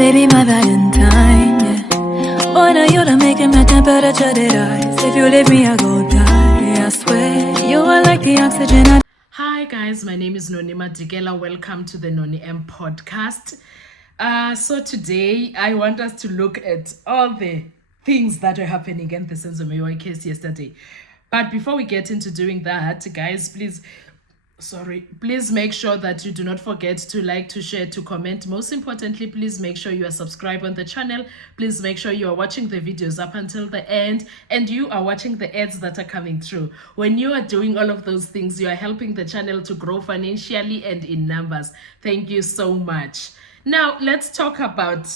baby, my Valentine, yeah. Boy, now you're making my temperature rise. If you leave me, I go die. I swear, you are like the oxygen. Hi guys, my name is Noni Madikela. Welcome to the Noni M podcast. So today I want us to look at all the things that were happening in the Senzo Meyiwa case yesterday. But before we get into doing that, guys, please make sure that you do not forget to like, to share, to comment. Most importantly, please make sure you are subscribed on the channel. Please make sure you are watching the videos up until the end and you are watching the ads that are coming through. When you are doing all of those things, you are helping the channel to grow financially and in numbers. Thank you so much. Now let's talk about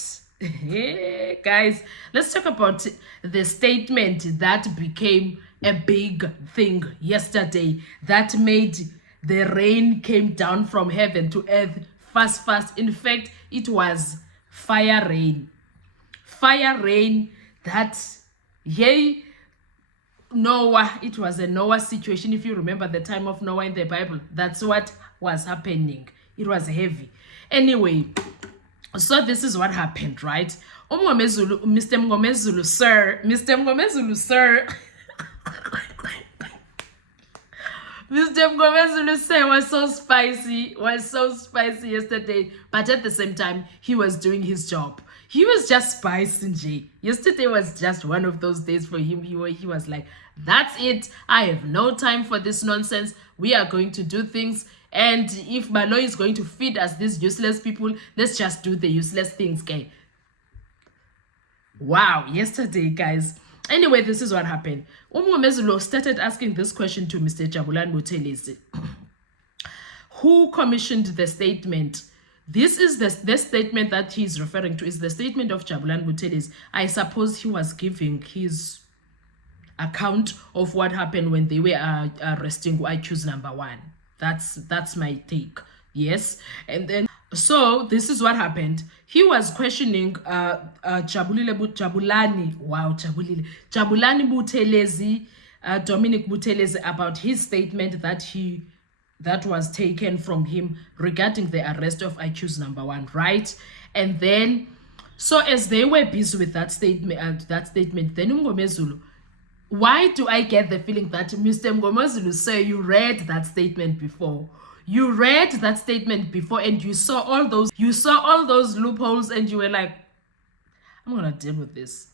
guys, let's talk about the statement that became a big thing yesterday that made the rain came down from heaven to earth fast. In fact, it was fire rain that, yay, Noah, it was a Noah situation. If you remember the time of Noah in the Bible, that's what was happening. It was heavy. Anyway, so this is what happened, right? Mr. Mngomezulu, sir. Mr. Mngomezulu sir was so spicy yesterday, but at the same time, he was doing his job. He was just spicy, Nje. Yesterday was just one of those days for him. He was like, that's it. I have no time for this nonsense. We are going to do things. And if Malo is going to feed us these useless people, let's just do the useless things, okay? Wow, yesterday, guys. Anyway, this is what happened. Mngomezulu started asking this question to Mr. Jabulani Buthelezi. Who commissioned the statement? This is the statement that he's referring to is the statement of Jabulani Buthelezi. I suppose he was giving his account of what happened when they were arresting IQ's number one. That's my take. Yes. And then so this is what happened. He was questioning Jabulani Buthelezi, Dominic Buthelezi, about his statement that was taken from him regarding the arrest of IQ's number one, right? And then so as they were busy with that statement, then Mngomezulu, why do I get the feeling that Mr. Mngomezulu, sir, you read that statement before? You read that statement before and you saw all those loopholes and you were like, I'm gonna deal with this.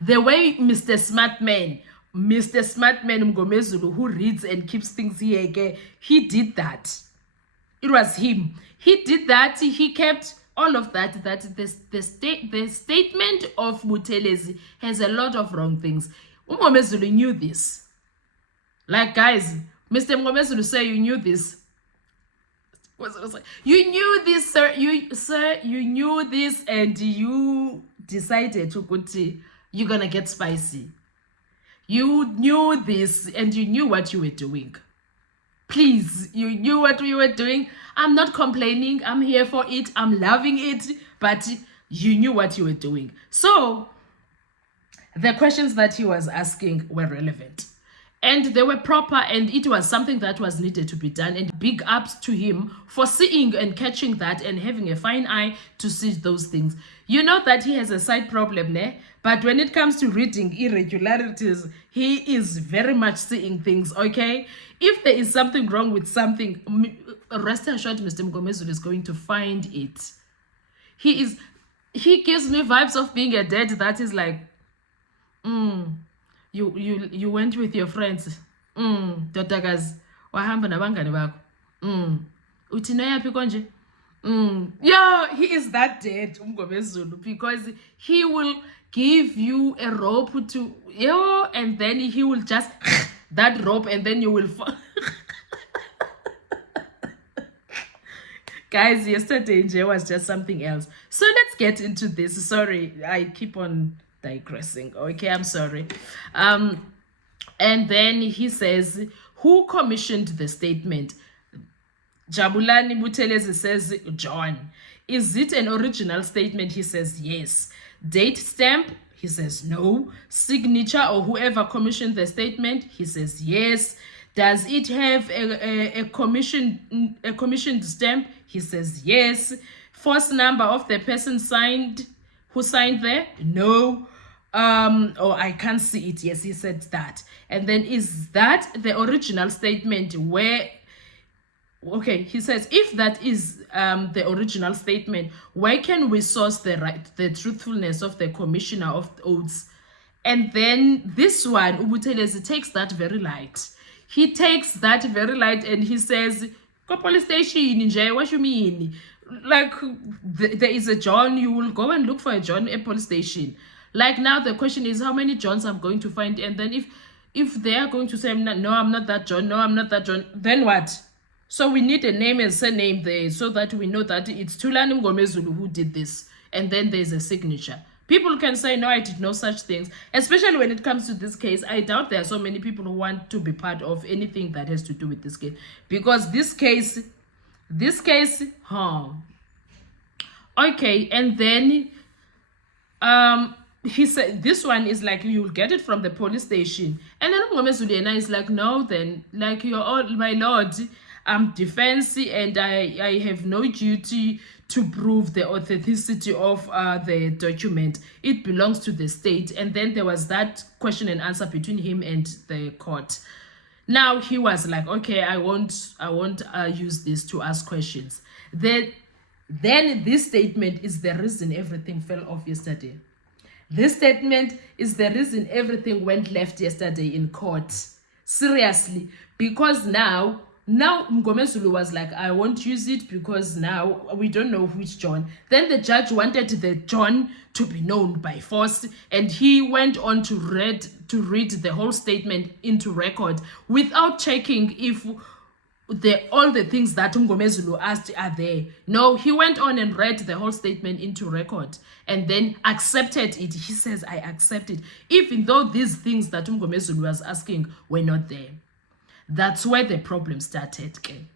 The way Mr. Smartman Mngomezulu, who reads and keeps things here, he did that. It was him. He did that. He kept all of that. That the statement of Buthelezi has a lot of wrong things. Mngomezulu knew this. Like, guys, Mr. Mngomezulu, sir, you knew this. You knew this, sir. You knew this, and you decided to go to, you're gonna get spicy. You knew this, and you knew what you were doing. Please, you knew what we were doing. I'm not complaining. I'm here for it. I'm loving it. But you knew what you were doing. So the questions that he was asking were relevant. And they were proper, and it was something that was needed to be done. And big ups to him for seeing and catching that and having a fine eye to see those things. You know that he has a side problem, ne? But when it comes to reading irregularities, he is very much seeing things, okay? If there is something wrong with something, rest assured Mr. Mngomezulu is going to find it. He gives me vibes of being a dad that is like, You went with your friends. Dodakazi, wahamba nabangani bakho. Uthi noyaphi konje? Yeah, he is that dead, Mngomezulu, because he will give you a rope to, and then he will just that rope, and then you will Guys, yesterday Nje was just something else. So let's get into this. Sorry, I keep on digressing. Okay, I'm sorry. And then he says, who commissioned the statement? Jabulani Buthelezi says, John. Is it an original statement? He says, yes. Date stamp? He says, no. Signature or whoever commissioned the statement? He says, yes. Does it have a commissioned stamp? He says, yes. Force number of the person who signed there? No. Oh, I can't see it. Yes, he said that. And then is that the original statement where, okay, he says, if that is the original statement, where can we source the truthfulness of the commissioner of oaths? And then this one, Ubuthelezi takes that very light. He takes that very light and he says, go police station, what you mean? Like, there is a John, you will go and look for a John at police station. Like, now the question is how many Johns I'm going to find. And then if they are going to say, no, I'm not that John, no, I'm not that John, then what? So we need a name and surname there so that we know that it's Thulani Mngomezulu who did this. And then there's a signature. People can say, no, I did no such things. Especially when it comes to this case, I doubt there are so many people who want to be part of anything that has to do with this case. Because this case, okay, and then he said this one is like, you'll get it from the police station. And then Mngomezulu is like, no, then, like, you're all, my lord, I'm defense and I have no duty to prove the authenticity of the document. It belongs to the state. And then there was that question and answer between him and the court. Now he was like, okay, I won't use this to ask questions. Then this statement is the reason everything fell off yesterday. This statement is the reason everything went left yesterday in court. Seriously, because now Mngomezulu was like, I won't use it because now we don't know which John. Then the judge wanted the John to be known by force, and he went on to read the whole statement into record without checking if all the things that Mngomezulu asked are there. No, he went on and read the whole statement into record and then accepted it. He says, I accept it, even though these things that Mngomezulu was asking were not there. That's where the problem started. Okay?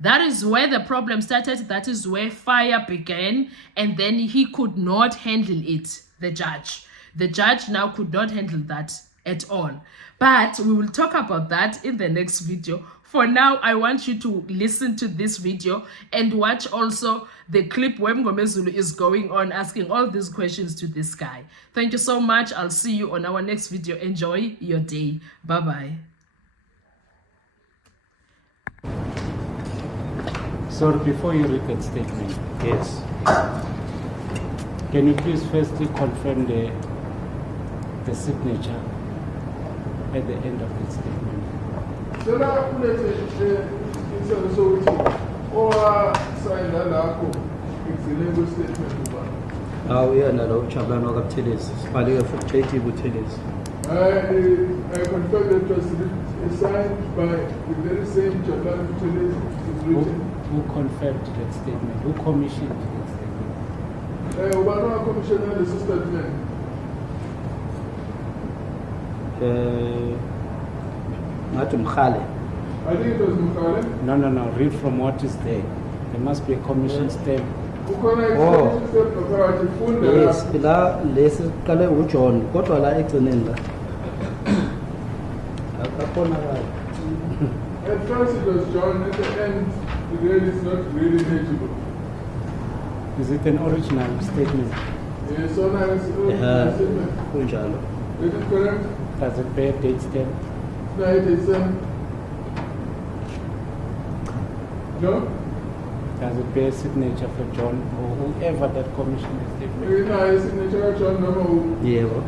That is where the problem started. That is where fire began. And then he could not handle it, the judge. The judge now could not handle that at all. But we will talk about that in the next video. For now, I want you to listen to this video and watch also the clip where Mngomezulu is going on asking all these questions to this guy. Thank you so much. I'll see you on our next video. Enjoy your day. Bye-bye. Sir, before you read that statement, Yes. can you please firstly confirm the signature at the end of that statement? Uyena lo uJabulani wakaButhelezi sibhalile futhi JT Buthelezi. I confirm that it was signed by the very same Jabulani Buthelezi. Who confirmed that statement? Who commissioned that statement? Ubani commissioner this statement. Ngathi Mkhale. I think it was Mkhale. No. Read from what is there. There must be a commission stamp. Yes, la lesi qale uJohn kodwa la egcineni la. Akakhonakala. At first it was John, at the end the grade is not really legible. Is it an original statement? Yes, so now it's original statement. Kunjalo. Is it correct? Does it bear date stamp? No, it is no? Does it bear signature for John or whoever that commission is different? No, his signature John no. Yebo.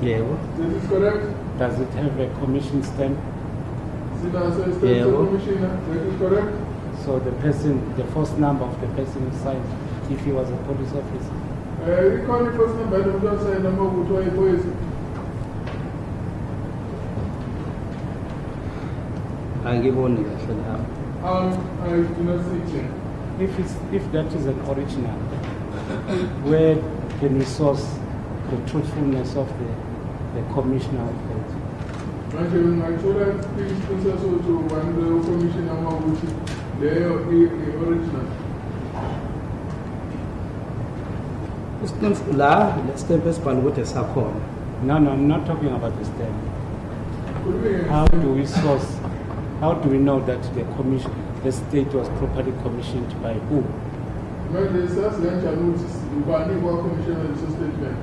Yebo. This is correct? Does it have a commission stamp? Yeah, commissioner, that is correct? So the first number of the person who signed, if he was a police officer. We call the first number, I don't say number which way it is. Angiboni kahle la. I do not see it. If that is an original, where can we source the truthfulness of the commissioner of that? I told that please also to one the commissioner which they are the original. La stamp esibhaliwe ukuthi esakhona. No, I'm not talking about the stamp. Could be. How do we know that the the state was properly commissioned by who? Manje sasilenja notice ubani kwa-commissioner leso statement.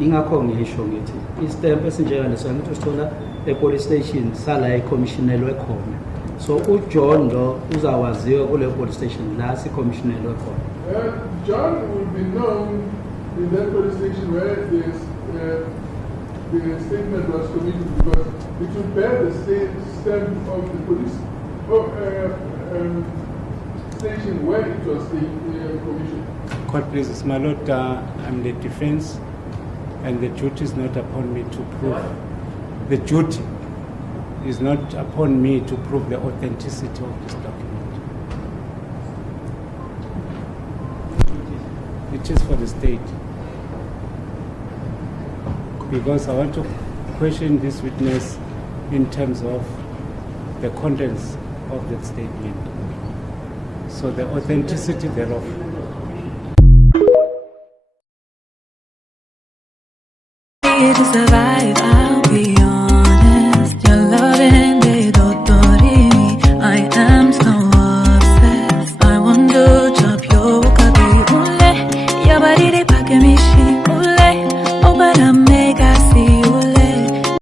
Ingakho ngisho ngithi istamp esinjengaleso ngithi usithola e-police station sala ecommissionelwe khona. So uJohn lo uzawaziwa kule police station la si-commissionelwe khona. John will be known in that police station where the statement was committed because it will bear the stamp of the police station where it was commissioned. Court please, my lord, I'm the defense and the duty is not upon me to prove. The duty is not upon me to prove the authenticity of this document. It is for the state. Because I want to question this witness in terms of the contents of that statement. So the authenticity thereof. To survive.